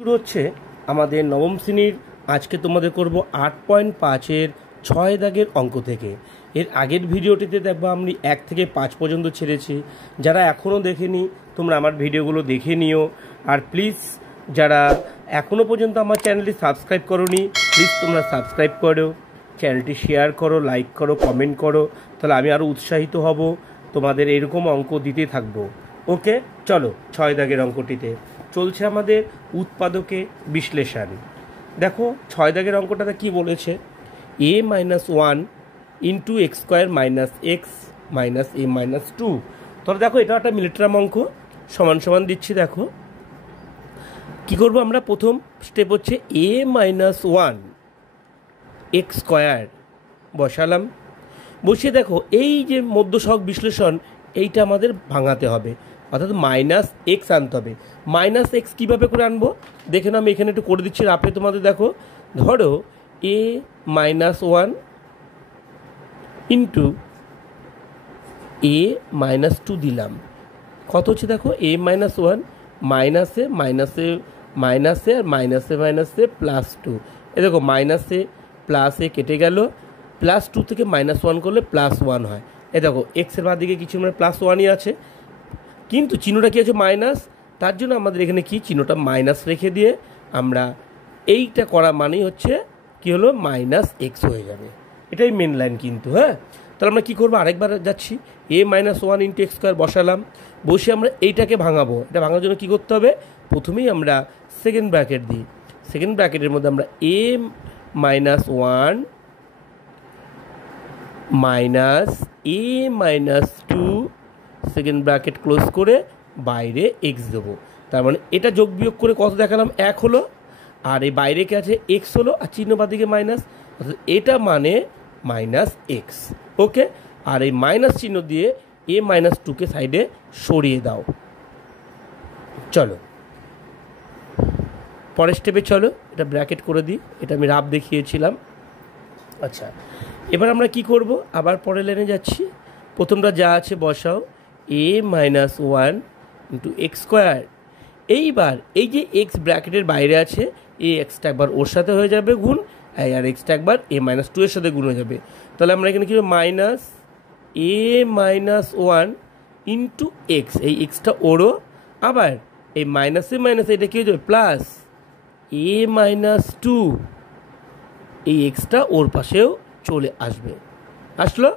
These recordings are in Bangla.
শুরু হচ্ছে আমাদের নবম শ্রেণীর। আজকে তোমাদের করব 8.5-এর 6 দাগের অঙ্ক থেকে। এর আগের ভিডিওটিতে দেখবো আমি 1 থেকে 5 পর্যন্ত ছেড়েছি। যারা এখনও দেখেনি তোমরা আমার ভিডিওগুলো দেখে নিও। আর প্লিজ যারা এখনও পর্যন্ত আমার চ্যানেলটি সাবস্ক্রাইব করোনি, প্লিজ তোমরা সাবস্ক্রাইব করো, চ্যানেলটি শেয়ার করো, লাইক করো, কমেন্ট করো, তাহলে আমি আরও উৎসাহিত হব তোমাদের এরকম অঙ্ক দিতে থাকবো। ওকে, চলো 6 দাগের অঙ্কটিতে চলছে আমাদের উৎপাদকে বিশ্লেষণ। দেখো 6 দাগের অঙ্কটাতে কি বলেছে, a-1 into x square minus x minus a minus 2। তাহলে দেখো এটা একটা মিলিটারাম অঙ্ক, সমান সমান দিচ্ছি। দেখো কি করব আমরা, প্রথম স্টেপ হচ্ছে a-1 এক্স স্কোয়ার বসালাম। বসিয়ে দেখো এই যে মধ্যসহগ বিশ্লেষণ, এইটা আমাদের ভাঙাতে হবে, অর্থাৎ মাইনাস এক্স আনতে হবে। মাইনাস এক্স কীভাবে করে আনবো দেখে নাও, আমি এখানে একটু করে দিচ্ছি রাফে তোমাদের। দেখো ধরো a-1 ইন্টু a-2 দিলাম। কত হচ্ছে দেখো, a-1 মাইনাসে মাইনাসে মাইনাসে আর মাইনাসে মাইনাসে প্লাস 2। এ দেখো মাইনাসে প্লাসে কেটে গেল, প্লাস 2 থেকে -1 করলে +1 হয়। এ দেখো এক্সের বাদ দিকে কিছু মানে +1ই আছে, কিন্তু চিহ্নটা কী আছে মাইনাস, তার জন্য আমাদের এখানে কি চিহ্নটা মাইনাস রেখে দিয়ে আমরা এইটা করা মানেই হচ্ছে কি হলো, মাইনাস এক্স হয়ে যাবে। এটাই মেন লাইন কিন্তু। হ্যাঁ, তাহলে আমরা কী করবো, আরেকবার যাচ্ছি, a-1 ইন্টু এক্স স্কোয়ার বসালাম। বসে আমরা এইটাকে ভাঙাবো। এটা ভাঙার জন্য কী করতে হবে, প্রথমেই আমরা সেকেন্ড ব্র্যাকেট দিই। সেকেন্ড ব্র্যাকেটের মধ্যে আমরা a-1 minus a-2 second bracket close করে বাইরে এক্স দেবো। তার মানে এটা যোগ বিয়োগ করে কত দেখালাম, 1 হলো, আর এই বাইরে কে আছে এক্স হলো, আর চিহ্ন বাদিকে মাইনাস, অর্থাৎ এটা মানে মাইনাস এক্স। ওকে, আর এই মাইনাস চিহ্ন দিয়ে a-2কে সাইডে সরিয়ে দাও। চলো পরের স্টেপে চলো, এটা ব্র্যাকেট করে দিই, এটা আমি রাফ দেখিয়েছিলাম। আচ্ছা, এবার আমরা কি করব, আবার পরের লাইনে যাচ্ছি। প্রথমটা যা আছে বসাও, a-1 ইন্টু এক্স স্কোয়ার। এইবার এই যে এক্স ব্র্যাকেটের বাইরে আছে, এই এক্সটা একবার ওর সাথে হয়ে যাবে গুণ, আর এক্সটা একবার a-2 এর সাথে গুণ হয়ে যাবে। তাহলে আমরা এখানে কি হবে, মাইনাস a-1 ইন্টু এক্স, এই এক্সটা ওরও, আবার এই মাইনাসে মাইনাসে এটা কী হয়ে যাবে প্লাস a-2, এই এক্সটা ওর পাশেও চলে আসবে, আসলো,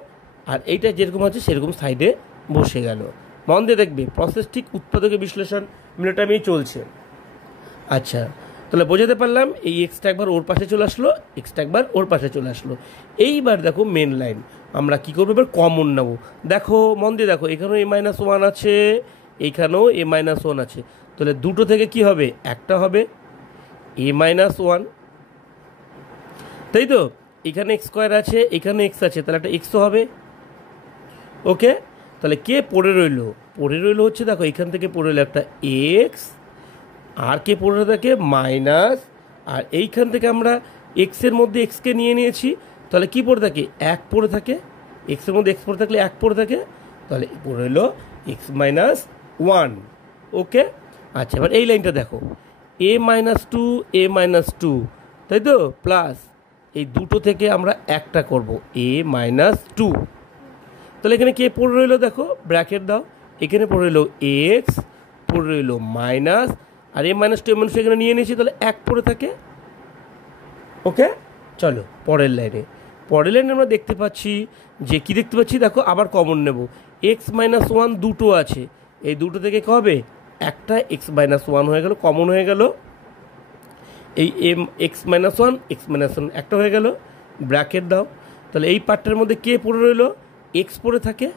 আর এইটা যেরকম আছে সেরকম সাইডে বসে গেল। মন দিয়ে দেখবে, প্রসেস ঠিক উৎপাদকে বিশ্লেষণ মিনিটামেই চলছে। আচ্ছা, তাহলে বোঝাতে পারলাম, এই এক্সটা একবার ওর পাশে চলে আসলো, এক্সটা একবার ওর পাশে চলে আসলো। এইবার দেখো মেন লাইন, আমরা কী করবো, এবার কমন নেব। দেখো মন দিয়ে দেখো, এখানেও a-1 আছে, এইখানেও a-1 আছে, তাহলে দুটো থেকে কি হবে, একটা হবে a-1, তাই তো। এখানে এক্স স্কোয়ার আছে, এখানে এক্স আছে, তাহলে একটা এক্সও হবে। ওকে, তাহলে কে পড়ে রইলো, পড়ে রইলো হচ্ছে দেখো এখান থেকে পড়ে রইলো একটা এক্স, আর কে পড়ে থাকে মাইনাস, আর এইখান থেকে আমরা এক্সের মধ্যে এক্সকে নিয়ে নিয়েছি, তাহলে কি পড়ে থাকে, 1 পড়ে থাকে। এক্সের মধ্যে এক্স পড়ে থাকলে 1 পড়ে থাকে, তাহলে পড়ে রইলো x-1। ওকে, আচ্ছা, এবার এই লাইনটা দেখো, a-2 a-2, তাই তো, প্লাস এই দুটো থেকে আমরা একটা করব a-2। তাহলে এখানে কে পড়ে রইলো দেখো, ব্র্যাকেট দাও, এখানে পড়ে রইলো এক্স, পড়ে রইলো মাইনাস, আর a-2 এখানে নিয়ে নিয়েছি, তাহলে 1 পড়ে থাকে। ওকে, চলো পরের লাইনে। পরের লাইনে আমরা দেখতে পাচ্ছি যে কি দেখতে পাচ্ছি, দেখো আবার কমন নেব, x-1 দুটো আছে, এই দুটো থেকে কী হবে, একটা x-1 হয়ে গেল, কমন হয়ে গেল, এই x-1 একটা হয়ে গেল, ব্র্যাকেট দাও। তাহলে এই পার্টটার মধ্যে কে পড়ে রইলো, এক্স পড়ে থাকে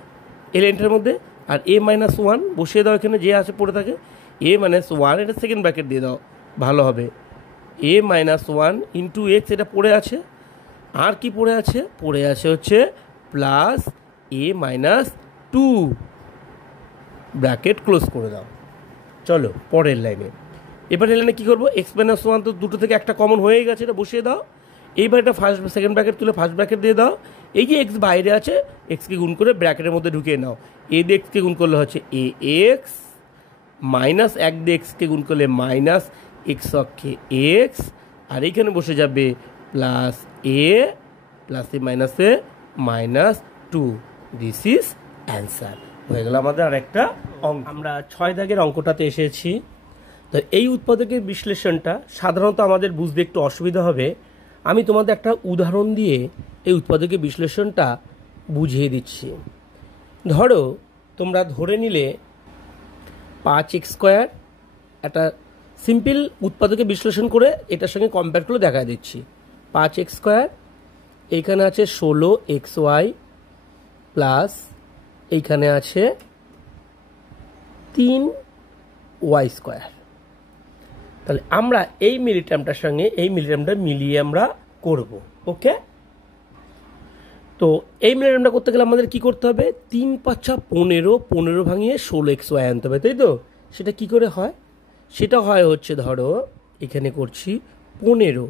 এই লাইনটার মধ্যে, আর a-1 বসিয়ে দাও, এখানে যে আছে পড়ে থাকে a-1, এটা সেকেন্ড ব্র্যাকেট দিয়ে দাও, ভালো হবে। a-1 ইন্টু এক্স, এটা পড়ে আছে, আর কি পড়ে আছে, পড়ে আছে হচ্ছে প্লাস a-2, ব্র্যাকেট ক্লোজ করে দাও। চলো পরের লাইনে। এবার এই লাইনে কী করবো, x-1 তো দুটো থেকে একটা কমন হয়ে গেছে, এটা বসিয়ে দাও। এইবার এটা সেকেন্ড ব্র্যাকেট তুলে ফার্স্ট ব্র্যাকেট দিয়ে দাও। এই যে এক্স বাইরে আছে, এক্সকে গুণ করে ব্র্যাকেটের মধ্যে ঢুকিয়ে নাও। এ দিয়ে এক্সকে গুণ করলে হচ্ছে এ এক্স, মাইনাস 1 দিয়ে এক্সকে গুণ করলে মাইনাস এক্স অক্ষে এক্স, আর এইখানে বসে যাবে plus A -2। This is answer. হয়ে গেল আমাদের আরেকটা অঙ্ক। আমরা 6 দাগের অঙ্কটাতে এসেছি। তো এই উৎপাদকের বিশ্লেষণটা সাধারণত আমাদের বুঝতে একটু অসুবিধা হবে। আমি তোমাদের একটা উদাহরণ দিয়ে এই উৎপাদকের বিশ্লেষণটা বুঝিয়ে দিচ্ছি। ধরো তোমরা ধরে নিলে 5x², একটা সিম্পল উৎপাদকের বিশ্লেষণ করে এটার সঙ্গে কম্পেয়ার করে দেখা দিচ্ছি। 5x², এইখানে আছে 16xy প্লাস এইখানে আছে 3y²। তাহলে আমরা এই মিলিটার্মটার সঙ্গে এই মিলিটার্মটা মিলিয়ে আমরা করব। ওকে, তো এই মিলিটার্মটা করতে গেলে আমাদের কি করতে হবে? 3 × 5 = 15, 15 ভাঙিয়ে 16xy আনতে হবে, তাই তো? সেটা কি করে হয়? সেটা হয় হচ্ছে, ধরো এখানে করছি 15,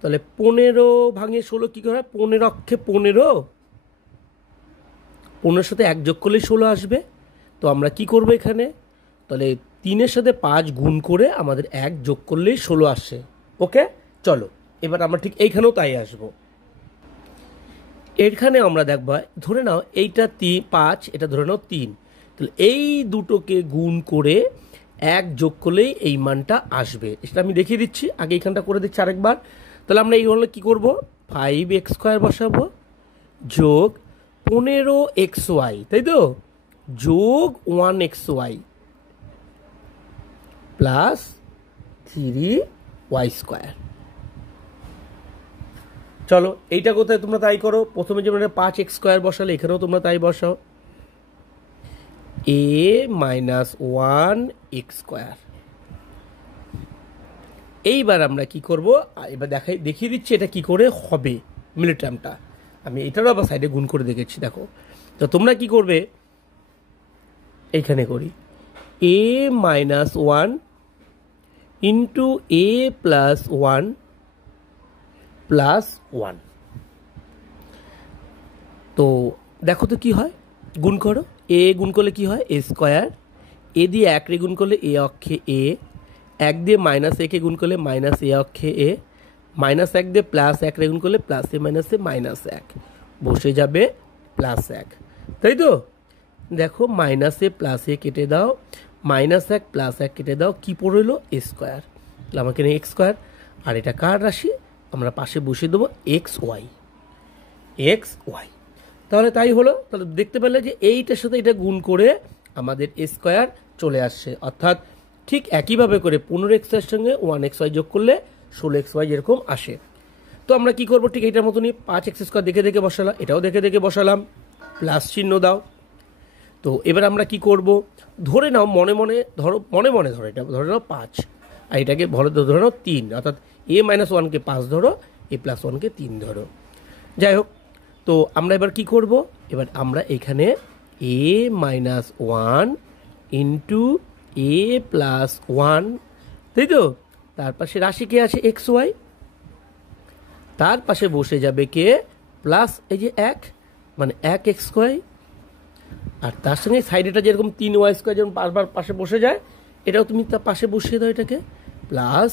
তাহলে 15 ভাঙিয়ে 16 কী করে হয়? 15 অক্ষে 15, 15-এর সাথে 1 যোগ করলেই 16 আসবে। তো আমরা কি করব এখানে? তাহলে 3-এর সাথে 5 গুণ করে আমাদের 1 যোগ করলেই 16 আসে। ওকে, চলো এবার আমরা ঠিক এইখানেও তাই আসবো। এখানে আমরা দেখব, ধরে নাও এইটা 5, এটা ধরে নাও 3, তাহলে এই দুটোকে গুণ করে 1 যোগ করলেই এই মানটা আসবে। সেটা আমি দেখিয়ে দিচ্ছি, আগে এইখানটা করে দিচ্ছি আরেকবার। তাহলে আমরা এই হলে কী করব? 5x² বসাবো যোগ 15xy, তাই তো, যোগ 1xy প্লাস 3y²। চলো এইটা কোথায় তোমরা তাই করো। প্রথমে যেমন 5x² বসালে এখানেও তোমরা তাই বসাও, a - 1x²। এইবার আমরা কি করব? এবার দেখিয়ে দিচ্ছি এটা কি করে হবে মিলিটার্মটা। আমি এটারও আবার সাইডে গুণ করে দেখেছি, দেখো। তো তোমরা কি করবে? এইখানে করি a - 1 ইন্টু a + 1 + 1। তো দেখো তো কি হয়, গুণ করো। a গুণ করলে কি হয়? a²। a দিয়ে 1 রে গুণ করলে a অক্ষে a, 1 দিয়ে -a কে গুণ করলে -a অক্ষে a, -1 দিয়ে +1 রে গুণ করলে +a - -1 বসে যাবে +1, তাই তো? দেখো -a কেটে দাও, -1 +1 কেটে দাও, কি পড়ে রইলো? a²। তাহলে আমাকে x², আর এটা কার রাশি? আমরা পাশে বসিয়ে দেবো xy। তাহলে তাই হলো। তাহলে দেখতে পেলে যে এইটার সাথে এটা গুণ করে আমাদের a² চলে আসছে, অর্থাৎ ঠিক একইভাবে করে 15x এর সঙ্গে 1xy যোগ করলে 16xy যেরকম আসে। তো আমরা কি করব? ঠিক এইটার মতনই 5x² দেখে দেখে বসালাম, এটাও দেখে দেখে বসালাম, প্লাস চিহ্ন দাও। তো এবার আমরা কি করব? ধরে নাও মনে মনে ধরো, এটা ধরে নাও 5, আর এটাকে ধরে নাও 3, অর্থাৎ a - 1কে 5 ধরো, a + 1কে 3 ধরো। যাই হোক, তো আমরা এবার কি করব? এবার আমরা এখানে a - 1 ইন্টু a + 1, তাই তো? তার পাশে রাশি কে আছে? xy। তার পাশে বসে যাবে কে? প্লাস এই যে 1, মানে 1xy, আর তার সঙ্গে সাইডেটা যেরকম 3y² যেরকম বারবার পাশে বসে যায়, এটাও তুমি তার পাশে বসিয়ে দাও, এটাকে প্লাস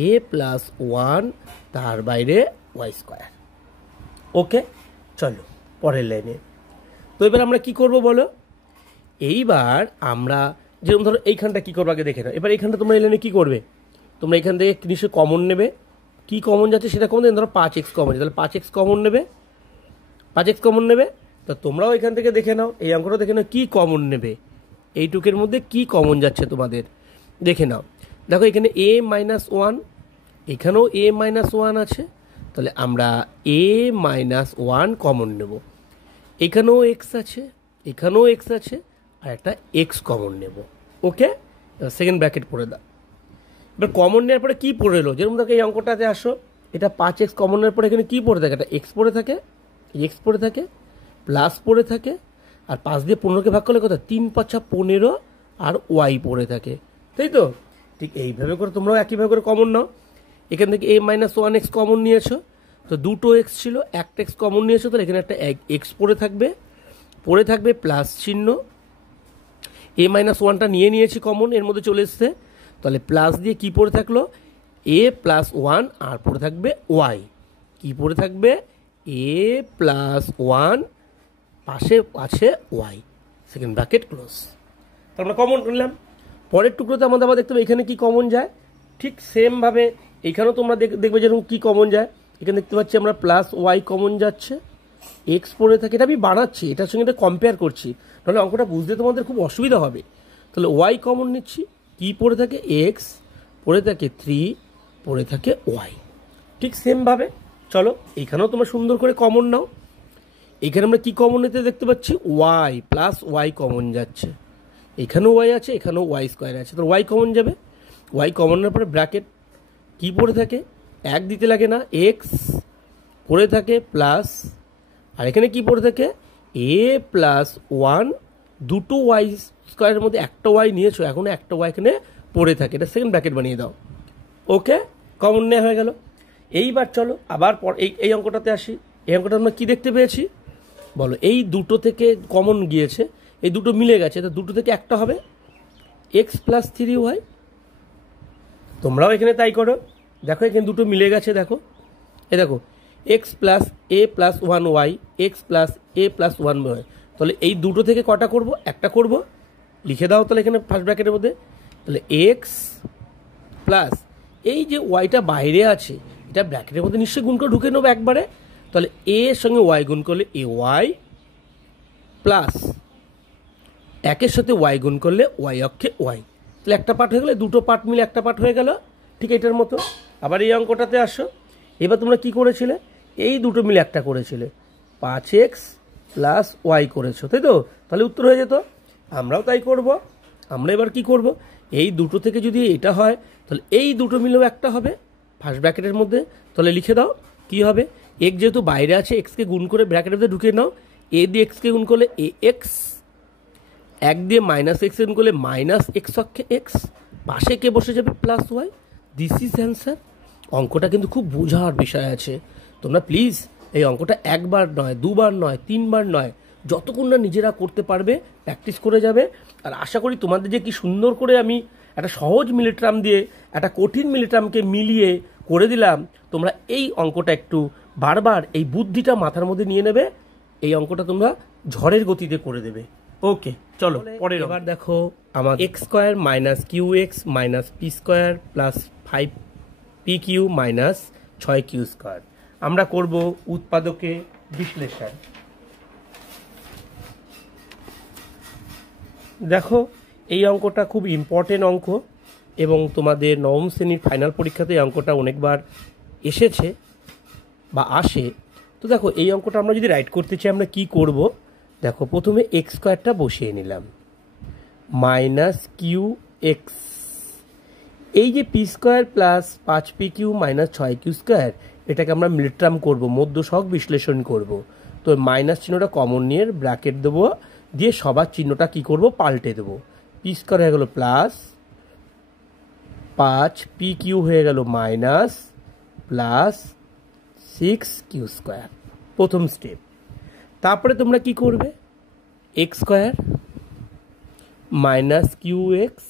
a + 1 তার বাইরে y²। ওকে, চলো পরের লাইনে। তো এবার আমরা কি করব বলো? এইবার আমরা যেরকম ধরো এইখানটা কি করবো আগে দেখে নাও। এবার এইখানটা তোমরা এই লাইনে কী করবে? তোমরা এখান থেকে নিশ্চয়ই কমন নেবে। কি কমন যাচ্ছে সেটা কমন দেন, ধরো 5x কমন, তাহলে 5x কমন নেবে, 5x কমন নেবে। তো তোমরাও এখান থেকে দেখে নাও, এই অঙ্কটা দেখে নাও কি কমন নেবে, এইটুকের মধ্যে কি কমন যাচ্ছে তোমাদের দেখে নাও। দেখো এখানে a - 1, এখানেও a - 1 আছে, তাহলে আমরা a - 1 কমন নেব। এখানেও x আছে, এখানেও x আছে, আর একটা x কমন নেব। ওকে, সেকেন্ড ব্র্যাকেট পড়ে দাও। এবার কমন নেওয়ার পরে কী পড়ে এলো? যেরকম দেখো এই অঙ্কটাতে আসো, এটা 5x কমন নেওয়ার পরে এখানে কী পড়ে থাকে? একটা x পড়ে থাকে, x পড়ে থাকে, প্লাস পড়ে থাকে, আর 5 দিয়ে 15কে ভাগ করলে কত? 3 × 5 = 15, আর y পড়ে থাকে, তাই তো? ঠিক এইভাবে করে তোমরাও একইভাবে করে কমন নাও। এখান থেকে a - 1x কমন নিয়েছো, তো দুটো x ছিল, একটা x কমন নিয়েছো, তাহলে এখানে একটা x পড়ে থাকবে প্লাস চিহ্ন। a - 1টা নিয়েছি কমন, এর মধ্যে চলে এসছে, তাহলে প্লাস দিয়ে কি পড়ে থাকলো এ প্লাস ওয়ান আর পড়ে থাকবে ওয়াই, কি পড়ে থাকবে এ প্লাস ওয়ান পাশে আছে ওয়াই, সেকেন্ড ব্র্যাকেট ক্লোজ। তো আমরা কমন করলাম। পরের টুকরোতে আমাদের আবার দেখতে হবে এখানে কি কমন যায়, ঠিক সেমভাবে এইখানেও তোমরা দেখবে যেরকম কী কমন যায়। এখানে দেখতে পাচ্ছি আমরা প্লাস ওয়াই কমন যাচ্ছে, এক্স পড়ে থাকে, এটা আমি বাড়াচ্ছি, এটার সঙ্গে এটা কম্পেয়ার করছি, নাহলে অঙ্কটা বুঝতে তোমাদের খুব অসুবিধা হবে। তাহলে ওয়াই কমন নিচ্ছি, কি পড়ে থাকে এক্স, পড়ে থাকে 3, পড়ে থাকে ওয়াই। ঠিক সেমভাবে চলো এইখানেও তোমরা সুন্দর করে কমন নাও। এখানে আমরা কি কমন নিতে দেখতে পাচ্ছি ওয়াই প্লাস ওয়াই কমন যাচ্ছে, এখানেও ওয়াই আছে, এখানেও ওয়াই স্কোয়ার আছে, তো ওয়াই কমন যাবে। ওয়াই কমনের পরে ব্র্যাকেট কি পড়ে থাকে, এক দিতে লাগে না, এক্স পড়ে থাকে প্লাস, আর এখানে কি পড়ে থাকে এ প্লাস ওয়ান, দুটো ওয়াই স্কোয়ারের মধ্যে একটা ওয়াই নিয়েছো, এখনো একটা ওয়াই এখানে পড়ে থাকে, এটা সেকেন্ড ব্র্যাকেট বানিয়ে দাও। ওকে, কমন নেওয়া হয়ে গেল। এইবার চলো আবার এই অঙ্কটাতে আসি। এই অঙ্কটা আমরা কী দেখতে পেয়েছি বলো, এই দুটো থেকে কমন গিয়েছে, এই দুটো মিলে গেছে, তো দুটো থেকে একটা হবে এক্স প্লাস 3y। তোমরাও এখানে তাই করো, দেখো এখানে দুটো মিলে গেছে, দেখো এ দেখো এক্স প্লাস এ প্লাস 1y, এক্স প্লাস এ প্লাস 1y। তাহলে এই দুটো থেকে কটা করব, একটা করব, লিখে দাও তাহলে এখানে ফার্স্ট ব্র্যাকেটের মধ্যে। তাহলে এক্স প্লাস এই যে ওয়াইটা বাইরে আছে, এটা ব্র্যাকেটের মধ্যে নিশ্চয়ই গুণ করে ঢুকে নেবো একবারে। তাহলে এ এর সঙ্গে ওয়াই গুণ করলে এ ওয়াই প্লাস একের সাথে ওয়াই গুণ করলে ওয়াই অক্ষে ওয়াই। তাহলে একটা পার্ট হয়ে গেলে, দুটো পার্ট মিলে একটা পার্ট হয়ে গেল। ঠিক এটার মতো আবার এই অঙ্কটাতে আসো। এবার তোমরা কি করেছিলে, এই দুটো মিলে একটা করেছিলে, 5x প্লাস ওয়াই করেছো, তাই তো? তাহলে উত্তর হয়ে যেত। আমরাও তাই করব। আমরা এবার কি করব, এই দুটো থেকে যদি এটা হয় তাহলে এই দুটো মিলেও একটা হবে ফার্স্ট ব্র্যাকেটের মধ্যে। তাহলে লিখে দাও কি হবে, এক্স যেহেতু বাইরে আছে, এক্সকে গুণ করে ব্র্যাকেটের মধ্যে ঢুকিয়ে নাও। এ দিয়ে এক্সকে গুণ করলে এ এক্স, এক দিয়ে মাইনাস এক্স গুণ করলে মাইনাস এক্স অক্ষে এক্স, পাশে কে বসে যাবে plus y. This is answer. অঙ্কটা কিন্তু খুব বোঝার বিষয় আছে। তোমরা প্লিজ এই অঙ্কটা একবার নয়, দুবার নয়, তিনবার নয়, যতক্ষণ না নিজেরা করতে পারবে প্র্যাকটিস করে যাবে। আর আশা করি তোমাদের যে কি সুন্দর করে আমি একটা সহজ মিলিট্রাম দিয়ে একটা কঠিন মিলিট্রামকে মিলিয়ে করে দিলাম, তোমরা এই অঙ্কটা একটু বারবার এই বুদ্ধিটা মাথার মধ্যে নিয়ে নেবে, এই অঙ্কটা তোমরা ঝড়ের গতিতে করে দেবে। ওকে চলো পরের। এবার দেখো আমার x square minus q x minus p square plus 5p q minus 6q square. আমরা করব উৎপাদকে বিশ্লেষণ। দেখো এই অঙ্কটা খুব ইম্পর্টেন্ট অঙ্ক এবং তোমাদের নবম শ্রেণীর ফাইনাল পরীক্ষাতে এই অঙ্কটা অনেকবার এসেছে বা আসে। তো দেখো এই অঙ্কটা আমরা যদি রাইট করতে চাই আমরা কি করব, দেখো প্রথমে এক্স স্কোয়ারটা বসিয়ে নিলাম মাইনাস কিউ এক্স, এই যে p square plus 5p q minus 6q square, এটাকে আমরা মিলিট্রাম করব, মধ্য সহগ বিশ্লেষণ করব। তো মাইনাস চিহ্নটা কমন নিয়ে ব্র্যাকেট দেবো, দিয়ে সবার চিহ্নটা কি করব পাল্টে দেবো। পি স্কোয়ার হয়ে গেল প্লাস 5p কিউ হয়ে গেল মাইনাস প্লাস 6q স্কোয়ার, প্রথম স্টেপ। তারপরে তোমরা কি করবে, x square minus q x,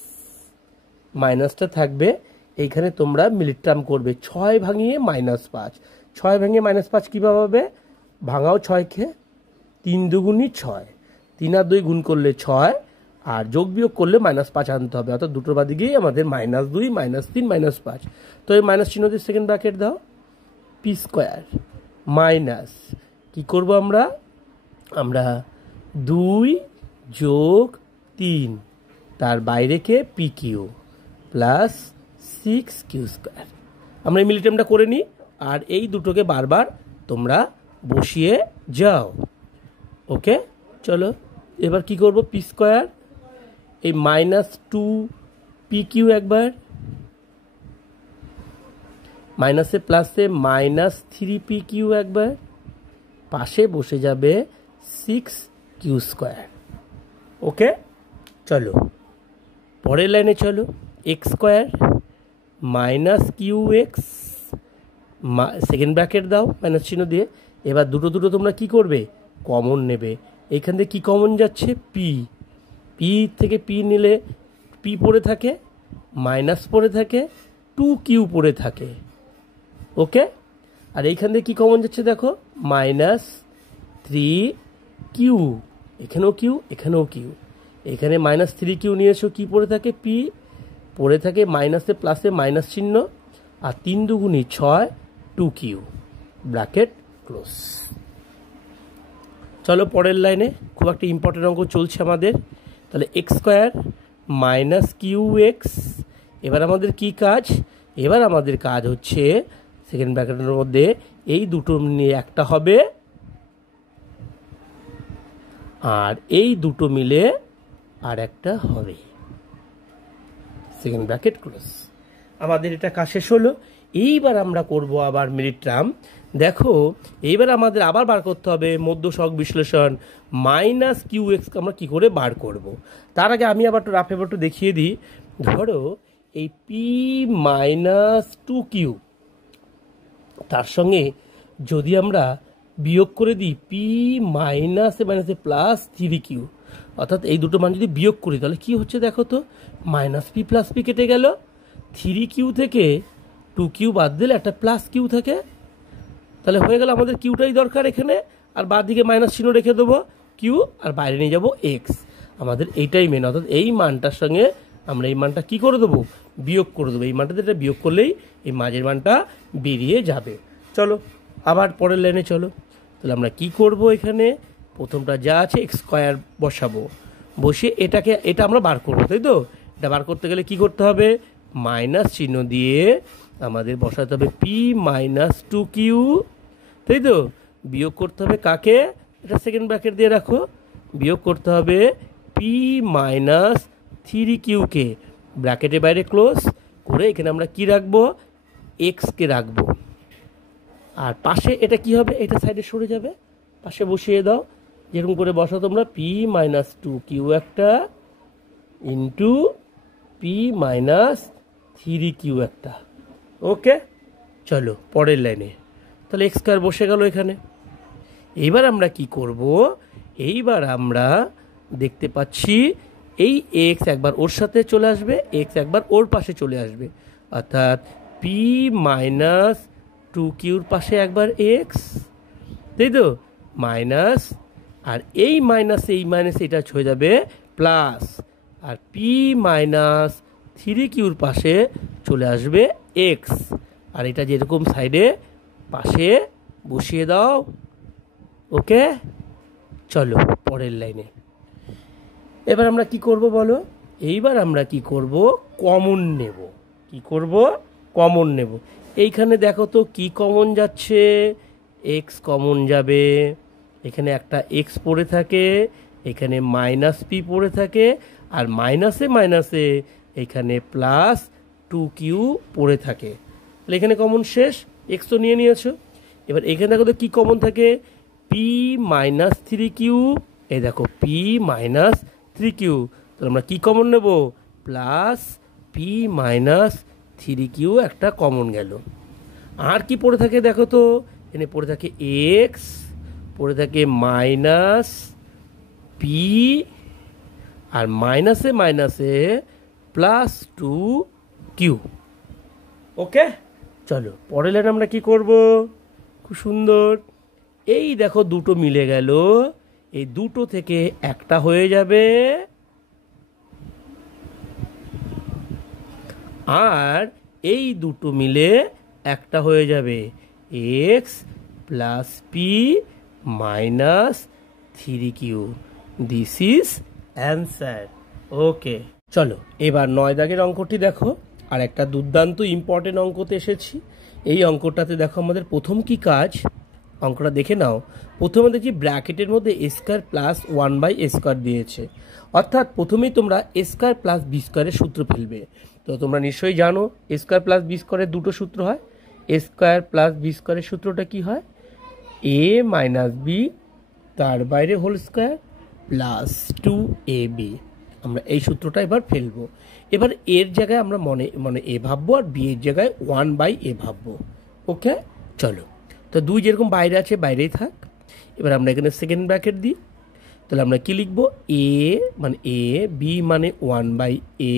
মাইনাসটা থাকবে এইখানে, তোমরা মিলিট্রাম করবে 6 ভাঙিয়ে -5, 6 ভাঙিয়ে -5 কীভাবে হবে, ভাঙাও 6কে, 3 দুগুণই 6, 3 আর 2 গুণ করলে 6, আর যোগ বিয়োগ করলে -5 আনতে হবে, অর্থাৎ দুটোর বাদে গিয়ে আমাদের -2 -3 -5। তো এই মাইনাস চিহ্ন দিয়ে সেকেন্ড ব্র্যাকেট দাও, পি স্কোয়ার মাইনাস কী করবো আমরা 2 যোগ 3, তার বাইরেকে P Q plus 6q square. আমরা এই মিলিটামটা করে নিই, আর এই দুটোকে বারবার তোমরা বসিয়ে যাও। ওকে চলো এবার কি করব, পি স্কোয়ার এই -2p কিউ একবার, মাইনাসে প্লাসে -3p কিউ একবার, পাশে বসে যাবে 6q স্কোয়ার। ওকে চলো পরের লাইনে চলো, x square minus q x, second bracket দাও মাইনাস চিহ্ন দিয়ে। এবার দুটো তোমরা কি করবে, কমন নেবে। এইখান থেকে কী কমন যাচ্ছে, পি থেকে পি নিলে পি পড়ে থাকে, মাইনাস পড়ে থাকে, 2q পড়ে থাকে। ওকে, আর এইখান থেকে কী কমন যাচ্ছে দেখো, -3q, এখানেও কিউ, এখানেও কিউ, এখানে -3q নিয়েছো, কি পড়ে থাকে, পি পড়ে থাকে, মাইনাসে প্লাসে মাইনাস চিহ্ন, আর 3 দুগুণি 6, 2q, ব্র্যাকেট ক্লোজ। চলো পরের লাইনে, খুব একটা ইম্পর্টেন্ট অঙ্ক চলছে আমাদের। তাহলে x² - qx, এবার আমাদের কি কাজ, এবার আমাদের কাজ হচ্ছে সেকেন্ড ব্র্যাকেটের মধ্যে এই দুটো নিয়ে একটা হবে, আর এই দুটো মিলে আর একটা হবে, সেকেন্ড ব্র্যাকেট ক্লোজ। আমাদের এটা কাজ শেষ হলো। এইবার আমরা করব আবার মিনিট টার্ম। দেখো এইবার আমাদের আবার বার করতে হবে মধ্য সহগ বিশ্লেষণ, -qx আমরা কি করে বার করব। তার আগে আমি আবার একটু রাফে একটু দেখিয়ে দিই। ধরো এই p - 2q, তার সঙ্গে যদি আমরা বিয়োগ করে দিই p - প্লাস 3q, অর্থাৎ এই দুটো মান যদি বিয়োগ করি তাহলে কি হচ্ছে দেখো তো, -p + p কেটে গেল, 3q থেকে 2q বাদ দিলে একটা +q থাকে, তাহলে হয়ে গেল আমাদের কিউটাই দরকার এখানে, আর বাদ দিকে মাইনাস চিহ্ন রেখে দেবো কিউ, আর বাইরে নিয়ে যাবো এক্স। আমাদের এইটাই মেন, অর্থাৎ এই মানটার সঙ্গে আমরা এই মানটা কি করে দেবো, বিয়োগ করে দেবো। এই মানটাতে এটা বিয়োগ করলেই এই মাঝের মানটা বেরিয়ে যাবে। চলো আবার পরের লাইনে চলো। তাহলে আমরা কি করব, এখানে প্রথমটা যা আছে x² বসাবো, বসে এটা আমরা বার করবো, তাই তো। এটা বার করতে গেলে কি করতে হবে, মাইনাস চিহ্ন দিয়ে আমাদের বসাতে হবে p - 2q, তাই তো। বিয়োগ করতে হবে কাকে, এটা সেকেন্ড ব্র্যাকেট দিয়ে রাখো, বিয়োগ করতে হবে p - 3q কে, ব্র্যাকেটের বাইরে ক্লোজ করে এখানে আমরা কি রাখবো, এক্সকে রাখবো। আর পাশে এটা কি হবে, এটা সাইডে সরে যাবে, পাশে বসিয়ে দাও, যেরকম করে বসাও তোমরা, p - 2q একটা ইন্টু p - 3q একটা। ওকে, চলো পরের লাইনে। তাহলে x² বসে গেল এখানে। এইবার আমরা কি করব, এইবার আমরা দেখতে পাচ্ছি এই x একবার ওর সাথে চলে আসবে, x একবার ওর পাশে চলে আসবে, অর্থাৎ p - 2qর পাশে একবার x, তাই তো, মাইনাস, আর এই মাইনাস এটা হয়ে যাবে প্লাস, আর p - 3qর পাশে চলে আসবে x, আর এটা যেরকম সাইডে পাশে বসিয়ে দাও। ওকে, চলো পরের লাইনে। এবার আমরা কি করব বলো, এইবার আমরা কি করব, কমন নেব। কি করব, কমন নেব। এইখানে দেখো তো কি কমন যাচ্ছে, x কমন যাবে, এখানে একটা x পড়ে থাকে, এখানে -p পড়ে থাকে, আর মাইনাসে মাইনাসে এখানে +2q পড়ে থাকে। তাহলে এখানে কমন শেষ, x তো নিয়ে নিয়েছো। এবার এখানে দেখো তো কী কমন থাকে, p - 3q, এই দেখো p - 3q, তাহলে আমরা কী কমন নেব, +p - 3q একটা কমন গেল। আর কি পড়ে থাকে দেখো তো, এখানে পড়ে থাকে x, পড়ে থাকে -p, আর মাইনাসে মাইনাসে +2q। ওকে, চলো পরের লাইন আমরা কি করব, খুব সুন্দর, এই দেখো দুটো মিলে গেল, এই দুটো থেকে একটা হয়ে যাবে, আর এই দুটো মিলে একটা হয়ে যাবে x + p - 3q। This is answer. Okay, চলো এবার 9 দাগের অঙ্কটি দেখো, আর একটা দুর্দান্ত ইম্পর্টেন্ট অঙ্কতে এসেছি। এই অঙ্কটাতে দেখো আমাদের প্রথম কি কাজ, অঙ্কটা দেখে নাও। প্রথমে দেখি ব্র্যাকেটের মধ্যে a² + 1/a² দিয়েছে, অর্থাৎ প্রথমেই তোমরা a² + b² এর সূত্র ফেলবে। তো তোমরা নিশ্চয়ই জানো a² + b² এর দুটো সূত্র হয়। a² + b² এর সূত্রটা কি হয়, a - b তার বাইরে হোল স্কোয়ার + 2ab। আমরা এই সূত্রটা এবার ফেলবো। এবার এর জায়গায় আমরা মনে এ ভাববো, আর বি এর জায়গায় 1/a ভাববো। ওকে, চলো, তো 2 যেরকম বাইরে আছে বাইরেই থাক। এবার আমরা এখানে সেকেন্ড ব্র্যাকেট দিই, তাহলে আমরা কি লিখবো, a মানে a, b মানে 1/a,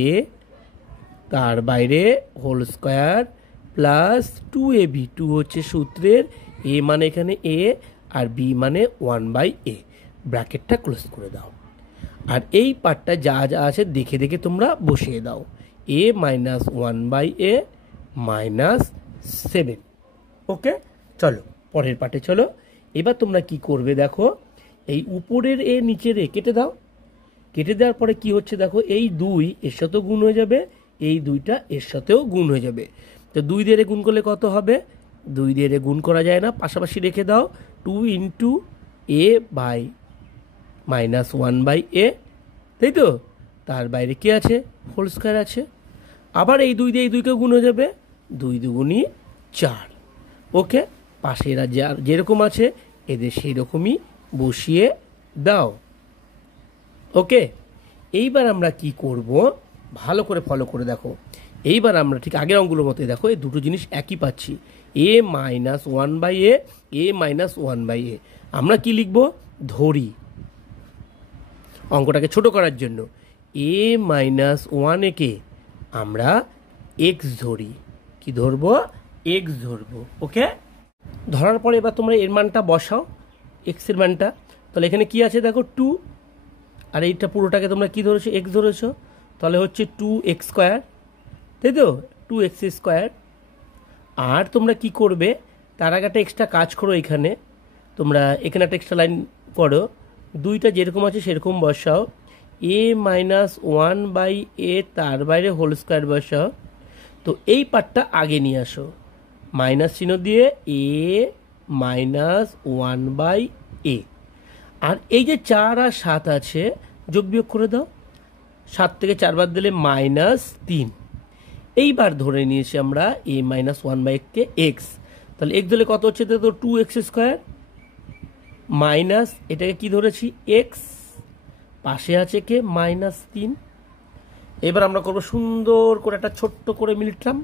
তার বাইরে হোল স্কোয়ার প্লাস 2ab, 2 হচ্ছে সূত্রের a মানে এখানে a আর b মানে 1/a, ব্র্যাকেটটা ক্লোজ করে দাও। আর এই পার্টটা যা যা আছে দেখে দেখে তোমরা বসিয়ে দাও, a মাইনাস 1/a মাইনাস 7। ওকে, চলো পরের পার্টে চলো। এবার তোমরা কি করবে দেখো, এই উপরের এ নিচের এ কেটে দাও। কেটে দেওয়ার পরে কি হচ্ছে দেখো, এই 2 এর সাথেও গুণ হয়ে যাবে, এই 2টা এর সাথেও গুণ হয়ে যাবে। তো 2 দিয়ে গুণ করলে কত হবে, 2 দিয়ে গুণ করা যায় না, পাশাপাশি রেখে দাও 2 into a by minus 1/a, তাই তো? তার বাইরে কি আছে, হোল স্কোয়ার আছে। আবার এই 2 দিয়ে এই 2কে গুণ হয়ে যাবে, 2 দুগুণই 4। ওকে, পাশে এরা যেরকম আছে এদের সেই রকমই বসিয়ে দাও। ওকে, এইবার আমরা কি করব, ভালো করে ফলো করে দেখো। এইবার আমরা ঠিক আগের অঙ্কগুলোর মতোই দেখো, এই দুটো জিনিস একই পাচ্ছি, a minus 1/a, a minus 1/a। আমরা কি লিখব, ধরি অঙ্কটাকে ছোট করার জন্য a মাইনাস 1/a আমরা x ধরি। কি ধরবো, x ধরবো। ওকে, ধরার পরে এবার তোমরা এর মানটা বসাও, x এর মানটা। তাহলে এখানে কি আছে দেখো 2, আর এইটা পুরোটাকে তোমরা কি ধরেছো, x ধরেছো, তাহলে হচ্ছে 2x স্কোয়ার, তাই তো? 2x square. আর তোমরা কি করবে, তার আগে একটা এক্সট্রা কাজ করো, এখানে তোমরা এখানে একটা এক্সট্রা লাইন করো, 2টা যেরকম আছে সেরকম বসাও, a মাইনাস 1/a তার বাইরে হোল স্কোয়ার বসাও। তো এই পার্টটা আগে নিয়ে আসো, মাইনাস চিহ্ন দিয়ে a মাইনাস 1/a। আর এই যে 4 আর 7 আছে যোগ বিয়োগ করে দাও, 7 থেকে 4 বাদ দিলে মাইনাস 3। এইবার ধরে নিয়েছি আমরা a মাইনাস 1/কে x, তাহলে x দিলে কত হচ্ছে, তো 2x স্কোয়ার মাইনাস এটাকে কি ধরেছি x, পাশে আছে কে মাইনাস 3। এবার আমরা করবো সুন্দর করে একটা ছোট্ট করে মিলিটাম,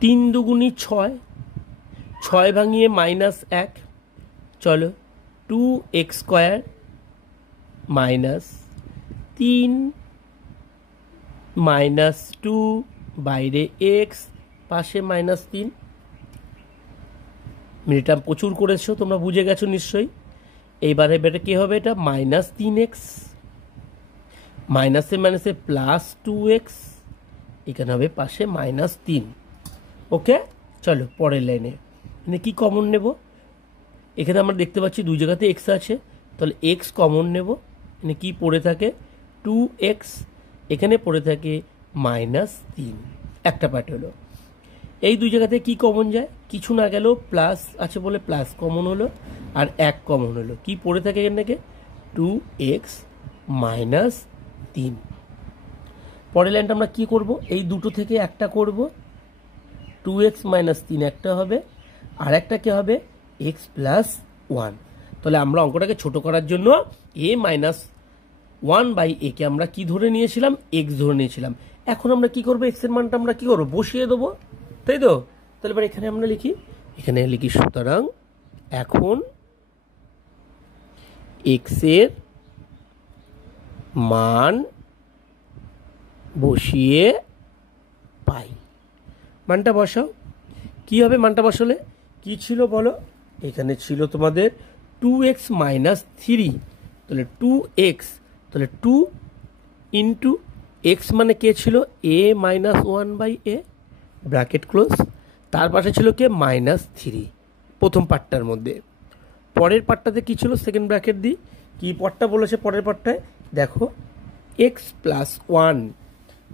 3 দুগুণী 6, 6 ভাঙিয়ে মাইনাস 1। চলো 2x স্কোয়ার মাইনাস 3 মাইনাস 2 বাইরে x, পাশে মাইনাস 3। মিলিটাম প্রচুর করেছো তোমরা, বুঝে গেছো নিশ্চয়ই। এইবারে বেটা কি হবে, এটা মাইনাস 3x, মাইনাসে মাইনাসে প্লাস 2x, এখানে হবে পাশে মাইনাস 3। ওকে, চলো পরের লাইনে এখানে কি কমন নেব, এখানে আমরা দেখতে পাচ্ছি 2 জায়গাতে x আছে, তাহলে x কমন নেব। এখানে কি পড়ে থাকে 2x, এখানে পড়ে থাকে মাইনাস 3, একটা পার্ট হলো। এই 2 জায়গাতে কি কমন যায়, কিছু না গেলেও প্লাস আছে বলে প্লাস কমন হলো, আর 1 কমন হলো। কি পড়ে থাকে এখান থেকে 2x মাইনাস 3। পরের লাইনটা আমরা কি করব, এই দুটো থেকে একটা করব, 2x মাইনাস 3 একটা হবে, আর একটা কি হবে x প্লাস 1। তাহলে আমরা অঙ্কটাকে ছোট করার জন্য a মাইনাস 1/a কে আমরা কি ধরে নিয়েছিলাম, x ধরে নিয়েছিলাম। এখন আমরা কি করবো, x এর মানটা আমরা কি করবো, বসিয়ে দেবো, তাই তো? তাহলে এবার এখানে আমরা লিখি, এখানে লিখি সুতরাং এখন x এর মান বসিয়ে পাই। মানটা বসাও, কি হবে মানটা বসালে, কি ছিল বলো, এখানে ছিল তোমাদের 2x মাইনাস 3, তাহলে 2x, তাহলে 2 ইন্টু x মানে কে ছিল a minus 1/a, bracket close. তার পাশে ছিল কে মাইনাস 3 প্রথম পার্টটার মধ্যে। পরের পার্টটাতে কি ছিল, সেকেন্ড ব্র্যাকেট দিই, কি পার্টটা বলেছে পরের পার্টটায় দেখো x প্লাস 1,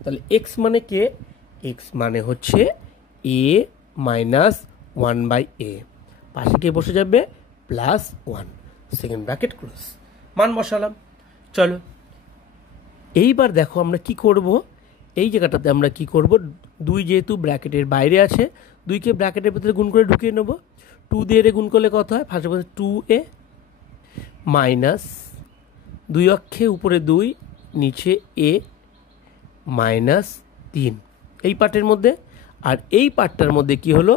তাহলে x মানে কে, x মানে হচ্ছে a মাইনাস 1/a, পাশে কে বসে যাবে প্লাস 1, সেকেন্ড ব্র্যাকেট ক্লোজ, মান বসালাম। চলো এইবার দেখো আমরা কি করব, এই জায়গাটাতে আমরা কি করব, 2 যেহেতু ব্র্যাকেটের বাইরে আছে, 2কে ব্র্যাকেটের ভিতরে গুণ করে ঢুকিয়ে নেব। 2 দিয়ে গুণ করলে কত হয়, ফার্স্ট বলতে 2a মাইনাস 2 অক্ষে উপরে 2 নিচে a মাইনাস 3 এই পার্টের মধ্যে। আর এই পার্টটার মধ্যে কি হলো,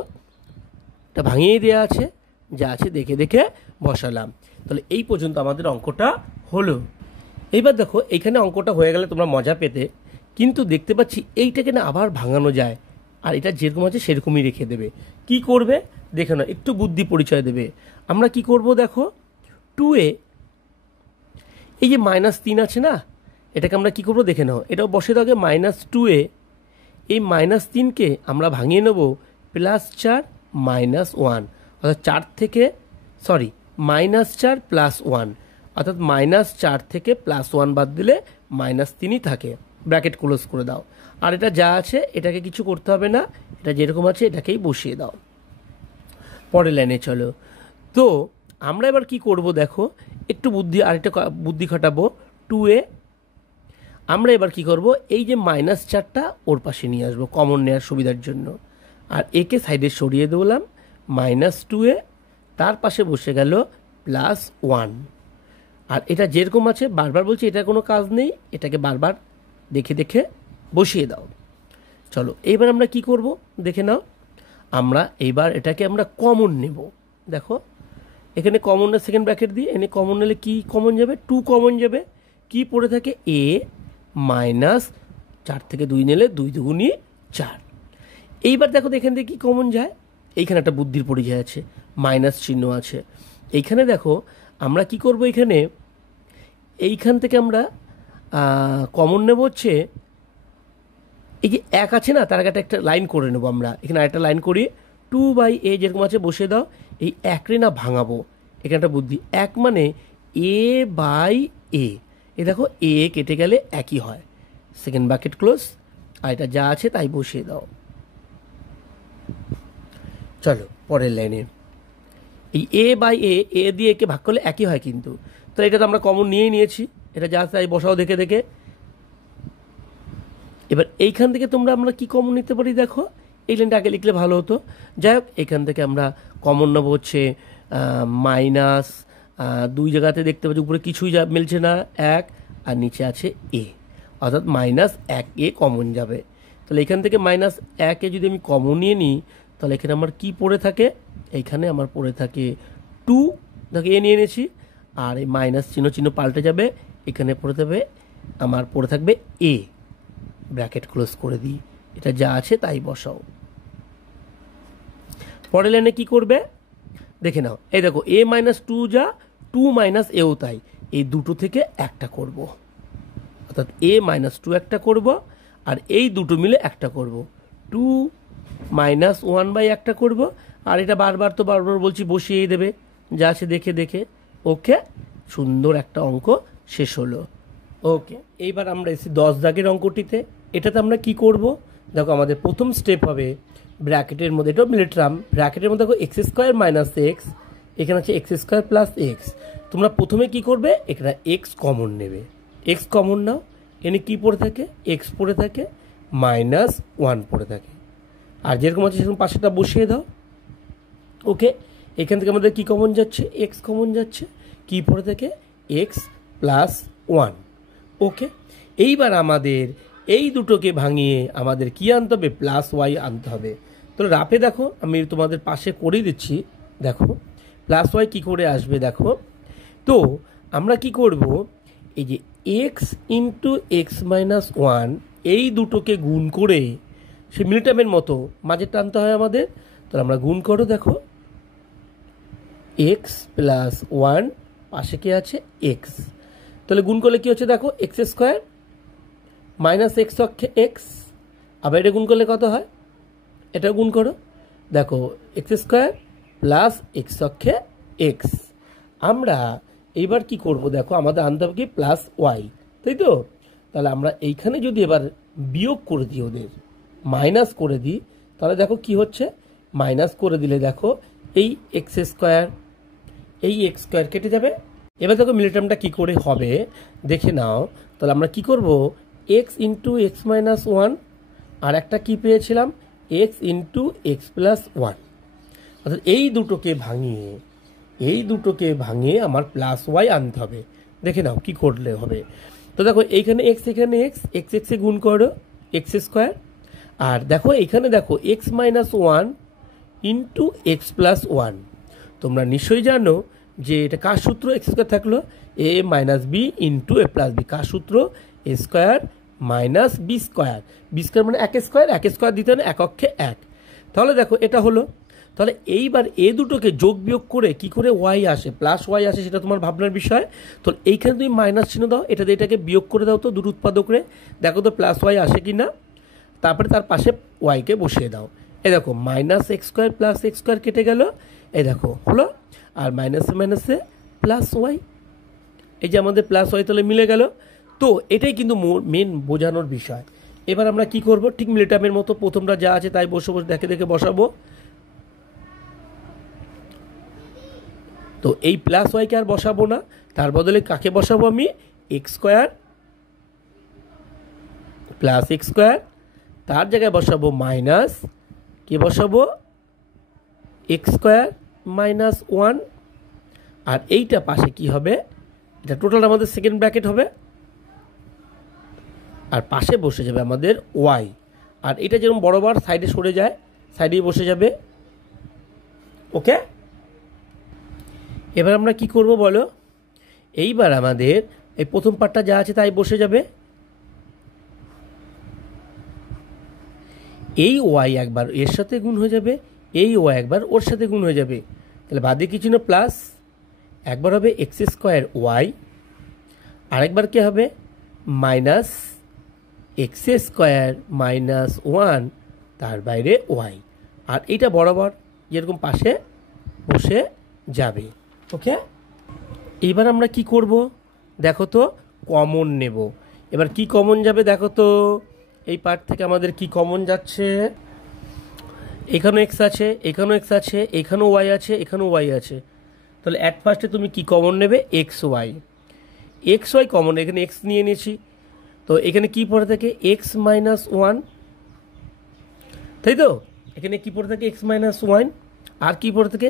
এটা ভাঙিয়ে দেওয়া আছে, যা আছে দেখে দেখে বসালাম। তাহলে এই পর্যন্ত আমাদের অঙ্কটা হলো। এইবার দেখো এখানে অঙ্কটা হয়ে গেলে তোমরা মজা পেতে কিন্তু দেখতে পাচ্ছি এইটাকে না আবার ভাঙানো যায়, আর এটা যেরকম আছে সেরকমই রেখে দেবে। কি করবে দেখে না, একটু বুদ্ধি পরিচয় দেবে। আমরা কি করব দেখো, 2a, এই যে -3 আছে না, এটাকে আমরা কি করব দেখে নাও। এটাও বসে থাকে -2a, এই -3কে আমরা ভাঙিয়ে নেব +4 -1, অর্থাৎ 4 থেকে -4 +1, অর্থাৎ -4 থেকে +1 বাদ দিলে -3ই থাকে। ব্র্যাকেট ক্লোজ করে দাও। আর এটা যা আছে এটাকে কিছু করতে হবে না, এটা যেরকম আছে এটাকেই বসিয়ে দাও। পরের লাইনে চলো। তো আমরা এবার কি করব দেখো, একটু আরেকটা বুদ্ধি খাটাবো। 2a, আমরা এবার কি করব, এই যে -4টা ওর পাশে নিয়ে আসবো কমন নেওয়ার সুবিধার জন্য, আর একে সাইডে সরিয়ে দিলাম -2a, তার পাশে বসে গেল +1। আর এটা যেরকম আছে, বারবার বলছি এটার কোনো কাজ নেই, এটাকে বারবার দেখে দেখে বসিয়ে দাও। চলো এইবার আমরা কি করব দেখে নাও। আমরা এইবার এটাকে আমরা কমন নেব। দেখো এখানে কমনের সেকেন্ড ব্র্যাকেট দিয়ে এনে কমন নিলে কি কমন যাবে, 2 কমন যাবে। কি পড়ে থাকে, a -4 থেকে 2 নিলে 2 2 4। এইবার দেখো এখান থেকে কি কমন যায়, এইখানে একটা বুদ্ধির পরিচয় আছে, মাইনাস চিহ্ন আছে। এইখানে দেখো আমরা কি করব, এইখান থেকে আমরা কমন নেব হচ্ছে এই যে 1 আছে না, তার আগে একটা লাইন করে নেব আমরা। এখানে আরেকটা লাইন করি, 2/a যেরকম আছে বসে দাও। এই 1 রে না ভাঙাবো, এখানে একটা বুদ্ধি, 1 মানে a/a, এ দেখো a কেটে গেলে একই হয়, সেকেন্ড ব্র্যাকেট ক্লোজ, আর এটা যা আছে তাই বসিয়ে দাও। চলো পরের লাইনে, এই a/a, a দিয়ে একে ভাগ করলে একই হয় কিন্তু, তো এটা তো আমরা কমন নিয়েই নিয়েছি, এটা যা আছে তাই বসাও দেখে দেখে। এবার এইখান থেকে আমরা কি কমন নিতে পারি দেখো, এই লাইনটা আগে লিখলে ভালো হতো। যাই হোক, এখান থেকে আমরা কমন নেবো হচ্ছে -2 জায়গাতে দেখতে পাচ্ছি উপরে কিছুই মিলছে না, 1, আর নিচে আছে a, অর্থাৎ -1a কমন যাবে। তাহলে এখান থেকে -1 যদি আমি কমন নিয়ে নিই, তাহলে এখানে আমার কি পড়ে থাকে, এইখানে আমার পড়ে থাকে 2, দেখো a নিয়ে নিয়েছি, আর এই মাইনাস চিহ্ন পাল্টে যাবে, এখানে আমার পড়ে থাকবে a, ব্র্যাকেট ক্লোজ করে দিই, এটা যা আছে তাই বসাও। পরের লাইনে কি করবে দেখে নাও, এই দেখো a-2 যা, 2 - aও তাই, এই দুটো থেকে একটা করব, অর্থাৎ a-2 একটা করব, আর এই দুটো মিলে একটা করব, 2 - 1/, একটা করব, আর এটা বারবার বলছি বসিয়েই দেবে, যা আছে দেখে দেখে। ওকে, সুন্দর একটা অঙ্ক শেষ হলো। ওকে, এইবার আমরা এসেছি 10 দাগের অঙ্কটিতে। এটাতে আমরা কি করব দেখো, আমাদের প্রথম স্টেপ হবে ব্র্যাকেটের মধ্যে, এটাও মিলিটারাম, ব্র্যাকেটের মধ্যে দেখো x² - x, এখানে আছে x² + x। তোমরা প্রথমে কি করবে, এখানে x কমন নেবে, x কমন নাও, এনে কি পড়ে থাকে, x পড়ে থাকে, -1 পড়ে থাকে, আর যেরকম আছে সেরকম পাশেটা বসিয়ে দাও। ওকে, এখান থেকে আমাদের কি কমন যাচ্ছে, x কমন যাচ্ছে, কি পড়ে থাকে, x + 1। ওকে, এইবার আমাদের এই দুটোকে ভাঙিয়ে আমাদের কি আনতে হবে, +y আনতে হবে। তো রাফে দেখো আমি তোমাদের পাশে করে দিচ্ছি, দেখো +y কি করে আসবে দেখো। তো আমরা কি করব, এই যে x × x - 1, এই দুটোকে গুণ করে সে মিলিটামের মতো মাঝে টানতে হয় আমাদের। তাহলে আমরা গুণ করো, দেখো x + 1, পাশে কি আছে x, তাহলে গুণ করলে কি হচ্ছে দেখো, x² - x অক্ষে x, আবার এটা গুণ করলে কত হয়, এটা গুণ করো, দেখো x² + x অক্ষে x। আমরা এইবার কি করব দেখো, আমাদের আনতে হবে কি +y, তাই তো। তাহলে আমরা এইখানে যদি এবার বিয়োগ করে দিই, ওদের মাইনাস করে দিই, তাহলে দেখো কি হচ্ছে, মাইনাস করে দিলে দেখো এই x², এই x² কেটে যাবে। এবার দেখো মিলিটামটা কি করে হবে দেখে নাও। তাহলে আমরা কি করব, x × x - 1, আর একটা কি পেয়েছিলাম, x × x + 1, অর্থাৎ এই দুটোকে ভাঙিয়ে আমার +y আনতে হবে। দেখে নাও কি করলে হবে। তো দেখো এইখানে x, এখানে x, x এ গুণ করো x², আর দেখো এইখানে দেখো x - 1 × x + 1। তোমরা নিশ্চয়ই জানো যে এটা কার সূত্র, x² থাকলো a - b × a + b, কার সূত্র, a² minus b square. B square মানে এক স্কোয়ার, এক স্কোয়ার দিতে হবে এক অক্ষে এক। তাহলে দেখো এটা হলো। তাহলে এইবার এ দুটোকে যোগ বিয়োগ করে কি করে ওয়াই আসে, প্লাস ওয়াই আসে, সেটা তোমার ভাবনার বিষয়। তো এইখানে তুমি মাইনাস চিহ্ন দাও, এটাতে এটাকে বিয়োগ করে দাও তো দুটো উৎপাদকরে, দেখো তো প্লাস ওয়াই আসে কি না। তারপরে তার পাশে ওয়াইকে বসিয়ে দাও। এই দেখো minus x square plus x square কেটে গেল, এই দেখো হলো। আর মাইনাসে মাইনাসে প্লাস ওয়াই, এই যে আমাদের প্লাস ওয়াই তাহলে মিলে গেল। তো এটাই কিন্তু মেন বোঝানোর বিষয়। এবার আমরা কি করব, ঠিক মিলিটামের মতো প্রথমটা যা আছে তাই বসে বসে দেখে দেখে বসাবো। তো এই প্লাস ওয়াইকে আর বসাবো না, তার বদলে কাকে বসাবো আমি, x square plus x square, তার জায়গায় বসাবো মাইনাস, কে বসাবো, এক্স স্কোয়ার মাইনাস ওয়ান। আর এইটা পাশে কি হবে, এটা টোটাল আমাদের সেকেন্ড ব্র্যাকেট হবে, আর পাশে বসে যাবে আমাদের ওয়াই। আর এটা যেরকম বরাবর সাইডে সরে যায়, সাইডেই বসে যাবে। ওকে, এবার আমরা কি করব বলো, এইবার আমাদের এই প্রথম পার্টটা যা আছে তাই বসে যাবে। এই ওয়াই একবার এর সাথে গুণ হয়ে যাবে, এই ওয়াই একবার ওর সাথে গুণ হয়ে যাবে। তাহলে বাদে কিছু না প্লাস, একবার হবে এক্স স্কোয়ার ওয়াই, আরেকবার কি হবে minus x square minus one, তার বাইরে ওয়াই। আর এইটা বরাবর যেরকম পাশে বসে যাবে। ওকে, এইবার আমরা কি করব দেখো তো, কমন নেব। এবার কি কমন যাবে দেখো তো, এই পার্ট থেকে আমাদের কি কমন যাচ্ছে, এখানেও এক্স আছে, এখানেও এক্স আছে, এখানেও ওয়াই আছে, এখানেও ওয়াই আছে। তাহলে অ্যাট ফার্স্টে তুমি কি কমন নেবে, x y. X y common, এখানে এক্স নিয়ে নিয়েছি। তো এখানে কি পড়ে থাকে, এক্স মাইনাস ওয়ান, তাই তো। এখানে কি পড়ে থাকে, এক্স মাইনাস ওয়ান। আর কি পড়ে থাকে,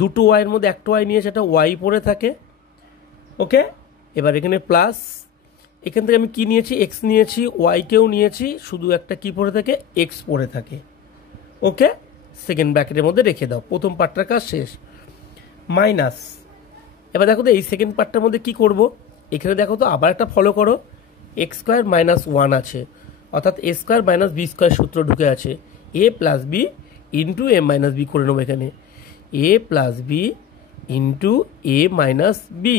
দুটো ওয়াইয়ের মধ্যে একটা ওয়াই নিয়ে সেটা ওয়াই পড়ে থাকে। ওকে, এবার এখানে প্লাস, এখান থেকে আমি কি নিয়েছি, এক্স নিয়েছি, ওয়াইকেও নিয়েছি, শুধু একটা কি পড়ে থাকে, এক্স পড়ে থাকে। ওকে, সেকেন্ড ব্র্যাকেটের মধ্যে রেখে দাও, প্রথম পার্টটার কাজ শেষ। মাইনাস, এবার দেখো তো এই সেকেন্ড পার্টটার মধ্যে কি করব, এখানে দেখো তো আবার একটা ফলো করো, এক্স স্কোয়ার মাইনাস ওয়ান আছে, অর্থাৎ এ স্কোয়ার মাইনাস বি স্কোয়ার সূত্র ঢুকে আছে। এ প্লাস বি ইন্টু এ মাইনাস বি করে নেবো এখানে, এ প্লাস বি ইন্টু এ মাইনাস বি,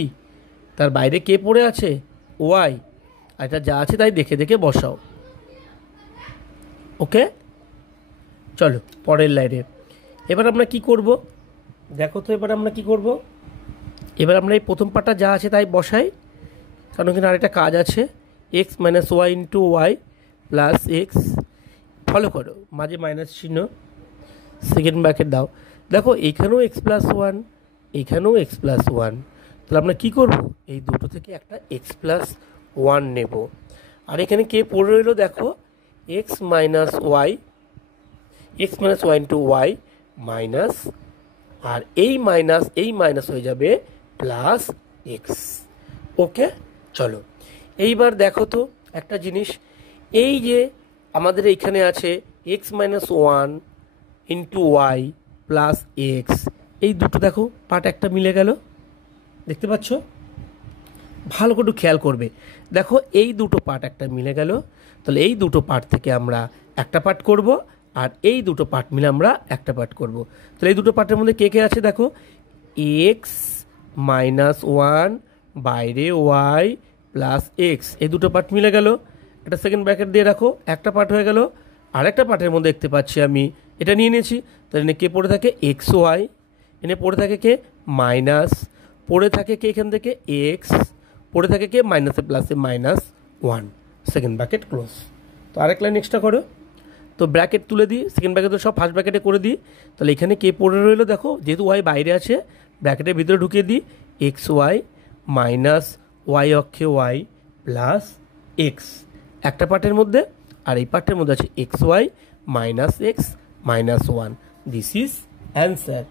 তার বাইরে কে পড়ে আছে, ওয়াই। আর এটা যা আছে তাই দেখে দেখে বসাও। ওকে, চলো পরের লাইনে। এবার আমরা কি করব দেখো তো, এবার আমরা কি করব, এবার আমরা এই প্রথম পার্টটা যা আছে তাই বসাই, কারণ এখানে আরেকটা কাজ আছে, x minus Y into y plus x, follow করো মাঝে মাইনাস চিহ্ন, সেকেন্ড ব্র্যাকেট দাও। দেখো এইখানেও এক্স প্লাস ওয়ান, এইখানেও এক্স প্লাস ওয়ান। তাহলে আমরা কী করব, এই দুটো থেকে একটা এক্স প্লাস ওয়ান নেব। আর এখানে কে পড়ে রইলো দেখো, X minus Y, X minus Y into Y minus, আর এই মাইনাস হয়ে যাবে প্লাস এক্স। ওকে, চলো এইবার দেখো তো একটা জিনিস, এই যে আমাদের এইখানে আছে x minus one into y plus x, এই দুটো দেখো পার্ট একটা মিলে গেল, দেখতে পাচ্ছ, ভালো করে খেয়াল করবে। দেখো এই দুটো পার্ট একটা মিলে গেল, তাহলে এই দুটো পার্ট থেকে আমরা একটা পার্ট করব, আর এই দুটো পার্ট মিলে আমরা একটা পার্ট করব। তাহলে এই দুটো পার্টের মধ্যে কে কে আছে দেখো, এক্স মাইনাস ওয়ান, বাইরে ওয়াই প্লাস এক্স, এই দুটো পার্ট মিলে গেল। একটা সেকেন্ড ব্র্যাকেট দিয়ে রাখো, একটা পার্ট হয়ে গেল। আরেকটা পার্টের মধ্যে দেখতে পাচ্ছি আমি এটা নিয়ে নিয়েছি, তাহলে এনে কে পড়ে থাকে, এক্স ওয়াই, এনে পড়ে থাকে কে মাইনাস, পড়ে থাকে কে এখান থেকে এক্স, পড়ে থাকে কে মাইনাসে প্লাসে minus one, second bracket close. তো আরেক লাইন এক্সট্রা করো, তো ব্র্যাকেট তুলে দিই, সেকেন্ড ব্র্যাকেট তো সব ফার্স্ট ব্র্যাকেটে করে দিই। তাহলে এখানে কে পড়ে রইলো দেখো, যেহেতু ওয়াই বাইরে আছে ব্র্যাকেটের ভিতরে ঢুকিয়ে দিই, এক্স ওয়াই মাইনাস ওয়াই অক্ষে ওয়াই প্লাস এক্স একটা পার্টের মধ্যে, আর এই পার্টের মধ্যে আছে x y minus x minus one. This is answer.